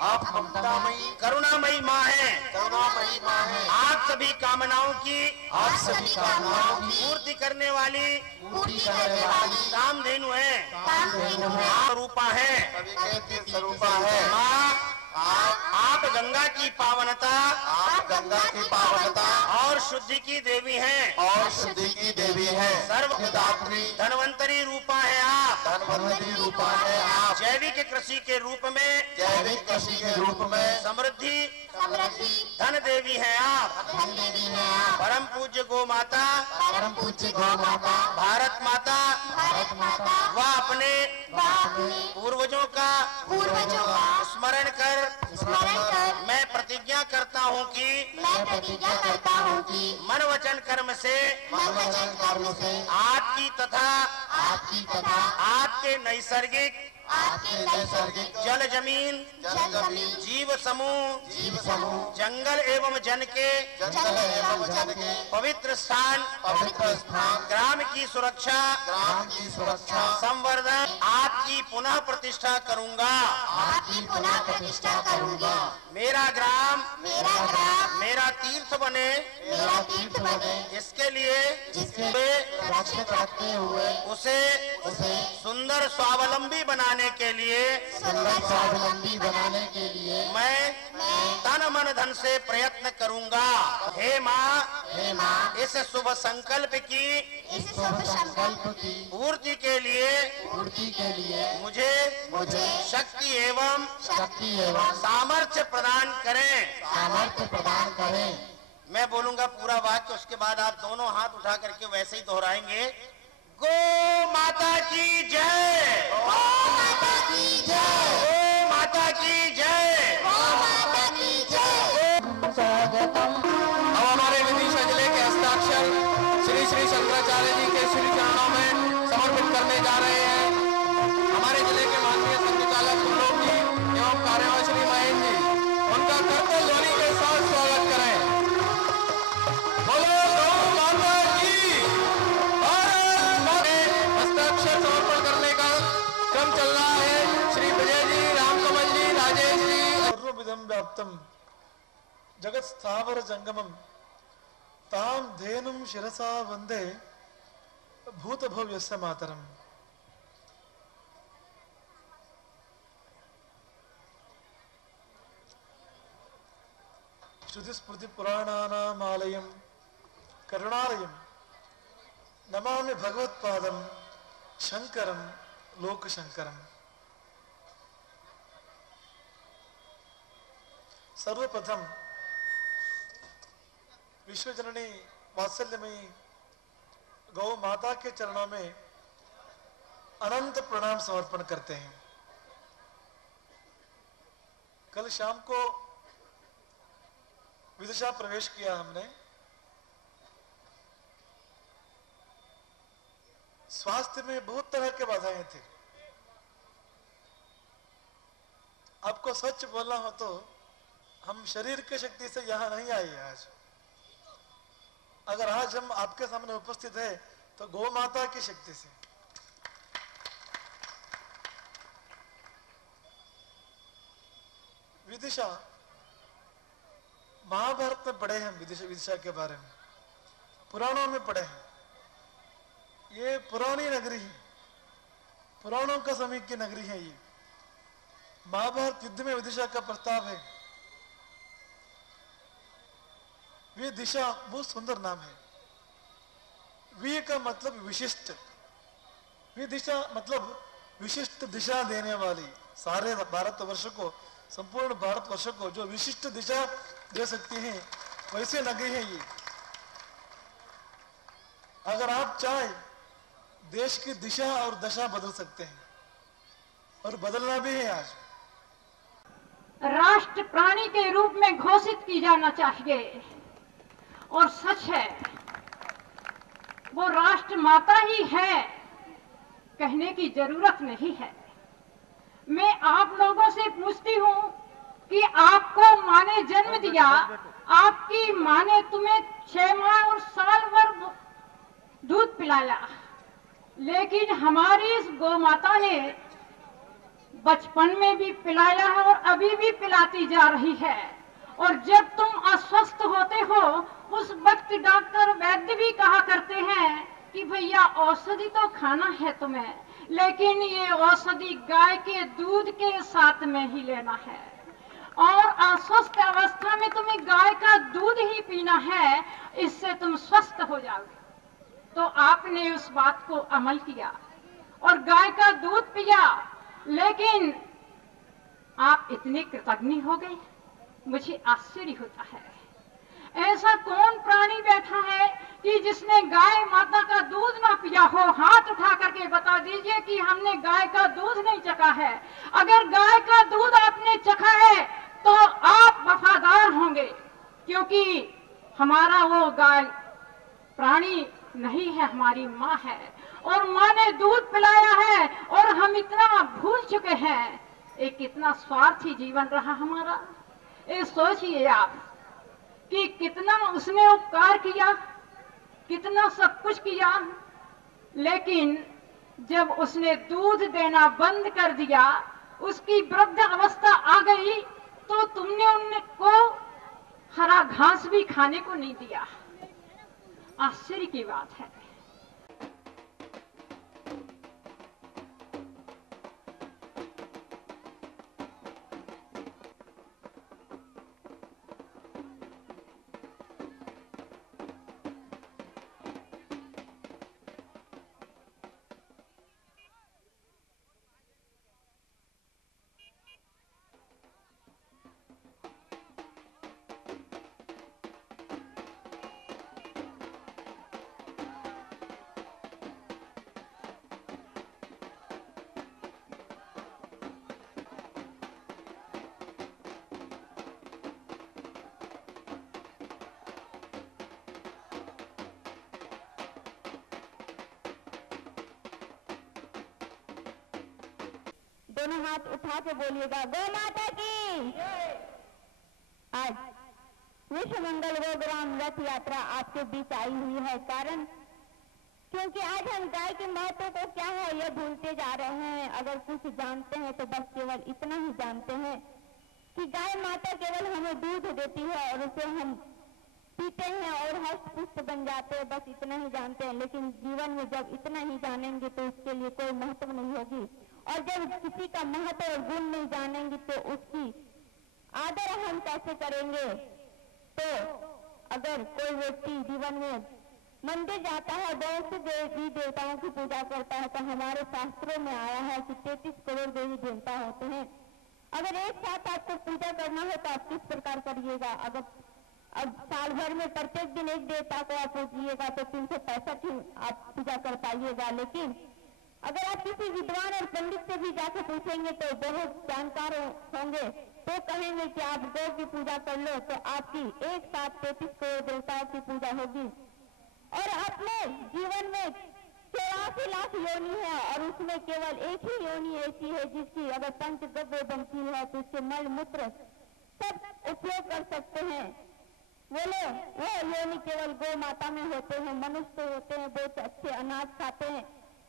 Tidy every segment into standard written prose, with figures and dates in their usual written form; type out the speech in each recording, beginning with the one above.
आप ममतामयी करुणामयी माँ हैं। करुणामयी माँ हैं। आप सभी कामनाओं की पूर्ति करने वाली कामधेनु है। रूपा है। सभी के तीर्थ स्वरूपा है। माँ आप गंगा की पावनता और शुद्धि की देवी हैं। और शुद्धि की देवी है। सर्वदात्री धनवंतरी रूपा है आप। धनवंतरी रूपा है आप। जैविक कृषि के रूप में समृद्धि धन देवी है आप। परम पूज्य गौ माता भारत माता व अपने पूर्वजों का स्मरण कर मैं प्रतिज्ञा करता हूँ कि मन वचन कर्म से आपकी तथा आपके नैसर्गिक जल जमीन जीव समूह जंगल एवं जन के पवित्र स्थान ग्राम की सुरक्षा संवर्धन आपकी पुनः प्रतिष्ठा करूंगा। मेरा ग्राम मेरा तीर्थ बने इसके लिए उसे सुंदर स्वावलंबी बनाने के लिए मैं तन मन धन से प्रयत्न करूंगा। हे माँ इस शुभ संकल्प की पूर्ति के लिए मुझे शक्ति एवं सामर्थ्य प्रदान करें। मैं बोलूंगा पूरा वाक्य, उसके बाद आप दोनों हाथ उठा करके वैसे ही दोहराएंगे। गो माता की जय। गो माता की जय। गो माता की जय। गो माता की जय। स्वागतम। अब हमारे विदिशा जिले के हस्ताक्षर श्री श्री शंकराचार्य जी के श्री चरणों में समर्पित करने जा रहे हैं। हमारे जिले के माननीय संचालक कुल्लोक जी एवं कार्यवाह श्री महेंद्र जी, उनका करतल ध्वनि के साथ स्वागत करें। बोलो गौ माता की। हस्ताक्षर समर्पण करने का क्रम चल रहा है। श्री विजय जी, रामकमल जी, राजेश जी। सर्वविधं व्याप्तम जगत स्थावर जंगमम ताम धेनुम शिरसा वंदे भूत भव्यस्य मातरम। श्रुति स्मृति पुराणानामालयम करुणालयम नमामि भगवत्पादम शंकरम लोक शंकरम। सर्वप्रथम विश्वजननी वात्सल्यमयी गौ माता के चरणों में अनंत प्रणाम समर्पण करते हैं। कल शाम को विदिशा प्रवेश किया हमने। स्वास्थ्य में बहुत तरह के बाधाएं थी। आपको सच बोलना हो तो हम शरीर की शक्ति से यहां नहीं आए आज। अगर आज हम आपके सामने उपस्थित है तो गौ माता की शक्ति से। विदिशा महाभारत में पढ़े हैं, विदिशा के बारे में पुराणों में पढ़े हैं। ये पुरानी नगरी है, पुराणों का समय की नगरी है। ये महाभारत युद्ध में विदिशा का प्रस्ताव है। विदिशा बहुत सुंदर नाम है। वी का मतलब विशिष्ट, विदिशा मतलब विशिष्ट दिशा देने वाली। सारे भारतवर्ष को, संपूर्ण भारतवर्ष को जो विशिष्ट दिशा दे सकती है वैसे नगरी है ये। अगर आप चाहे देश की दिशा और दशा बदल सकते हैं, और बदलना भी है आज। राष्ट्र प्राणी के रूप में घोषित की जाना चाहिए, और सच है वो राष्ट्र माता ही है, कहने की जरूरत नहीं है। मैं आप लोगों से पूछती हूँ कि आपको माँ ने जन्म दिया, आपकी माँ ने तुम्हें 6 माह और साल भर दूध पिलाया, लेकिन हमारी इस गौ माता ने बचपन में भी पिलाया है और अभी भी पिलाती जा रही है। और जब तुम अस्वस्थ होते हो उस वक्त डॉक्टर वैद्य भी कहा करते हैं कि भैया औषधि तो खाना है तुम्हें, लेकिन ये औषधि गाय के दूध के साथ में ही लेना है और अस्वस्थ अवस्था में तुम्हें गाय का दूध ही पीना है, इससे तुम स्वस्थ हो जाओगे। तो आपने उस बात को अमल किया और गाय का दूध पिया, लेकिन आप इतने कृतज्ञ हो गए, मुझे आश्चर्य होता है। ऐसा कौन प्राणी बैठा है कि जिसने गाय माता का दूध ना पिया हो? हाथ उठा करके बता दीजिए कि हमने गाय का दूध नहीं चखा है। अगर गाय का दूध आपने चखा है तो आप वफादार होंगे, क्योंकि हमारा वो गाय प्राणी नहीं है, हमारी माँ है और माँ ने दूध पिलाया है और हम इतना भूल चुके हैं। एक कितना स्वार्थी जीवन रहा हमारा। ये सोचिए आप कि कितना उसने उपकार किया, कितना सब कुछ किया, लेकिन जब उसने दूध देना बंद कर दिया, उसकी वृद्ध अवस्था आ गई, तो तुमने उनको हरा घास भी खाने को नहीं दिया। आश्चर्य की बात है। दोनों हाथ उठा के बोलिएगा, गौ माता की। आज विश्व मंगल गौ ग्राम रथ यात्रा आपके बीच आई हुई है, कारण क्योंकि आज हम गाय के महत्व को क्या है यह भूलते जा रहे हैं। अगर कुछ जानते हैं तो बस केवल इतना ही जानते हैं कि गाय माता केवल हमें दूध देती है और उसे हम पीते हैं और हष्ट पुष्ट बन जाते हैं, बस इतना ही जानते हैं। लेकिन जीवन में जब इतना ही जानेंगे तो उसके लिए कोई महत्व नहीं होगी, और जब किसी का महत्व और गुण नहीं जानेंगे तो उसकी आदर हम कैसे करेंगे। तो अगर कोई व्यक्ति जीवन में मंदिर जाता है, बहुत से देवी देवताओं की पूजा करता है, तो हमारे शास्त्रों में आया है कि 33 करोड़ देवी देवता होते हैं। अगर एक साथ आपको पूजा करना हो तो आप किस प्रकार करिएगा? अगर अब साल भर में प्रत्येक दिन एक देवता को आप पूजिएगा तो 365 आप पूजा कर पाइएगा। लेकिन अगर आप किसी विद्वान और पंडित से भी जाकर पूछेंगे तो बहुत जानकार होंगे, तो कहेंगे कि आप गौ की पूजा कर लो तो आपकी एक साथ 33 करोड़ देवताओं की पूजा होगी। और अपने जीवन में 84 लाख योनि है और उसमें केवल एक ही योनि ऐसी है जिसकी अगर पंचगव्य बनती है तो उसके मल मूत्र सब उपयोग कर सकते हैं। बोले वो योनि केवल गौ माता में होते हैं। मनुष्य तो होते हैं, बहुत अच्छे अनाज खाते हैं,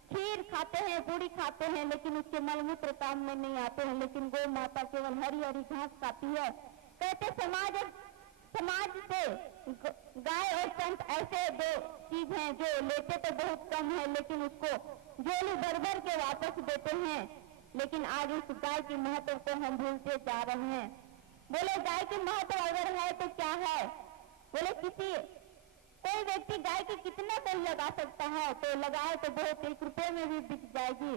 खीर खाते हैं, पूरी खाते हैं, लेकिन उसके मल मूत्र काम में नहीं आते हैं। लेकिन गौ माता केवल हरी हरी घास खाती है। कहते समाज से गाय और संत ऐसे दो चीज हैं जो लेते तो बहुत कम है, लेकिन उसको झोली भर भर के वापस देते हैं। लेकिन आज उस गाय की महत्व को हम भूलते जा रहे हैं। बोले गाय की महत्व अगर है तो क्या है? बोले कोई व्यक्ति गाय के कितने को लगा सकता है? तो लगाए तो बहुत 1 रुपए में भी बिक जाएगी।